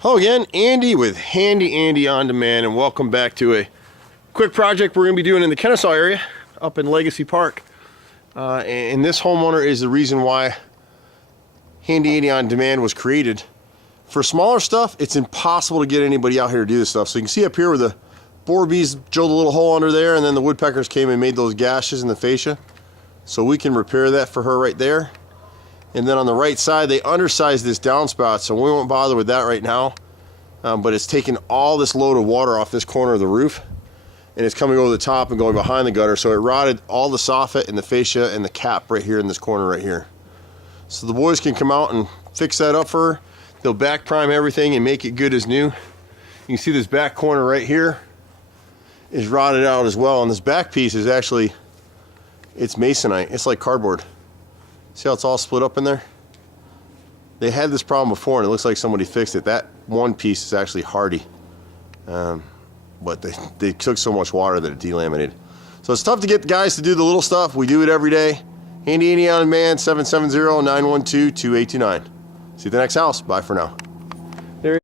Hello again, Andy with Handy Andy On Demand, and welcome back to a quick project we're going to be doing in the Kennesaw area up in Legacy Park. And this homeowner is the reason why Handy Andy On Demand was created. For smaller stuff, it's impossible to get anybody out here to do this stuff. So you can see up here where the boar bees drilled a little hole under there, and then the woodpeckers came and made those gashes in the fascia. So we can repair that for her right there. And then on the right side, they undersized this downspout, so we won't bother with that right now. But it's taken all this load of water off this corner of the roof, and it's coming over the top and going behind the gutter, so it rotted all the soffit and the fascia and the cap right here in this corner right here. So the boys can come out and fix that up for her. They'll back prime everything and make it good as new. You can see this back corner right here is rotted out as well, and this back piece is actually, it's masonite. It's like cardboard. See how it's all split up in there? They had this problem before and it looks like somebody fixed it. That one piece is actually hardy. But they took so much water that it delaminated. So it's tough to get guys to do the little stuff. We do it every day. Handy Andy On Demand, 770-912-2829. See you at the next house. Bye for now.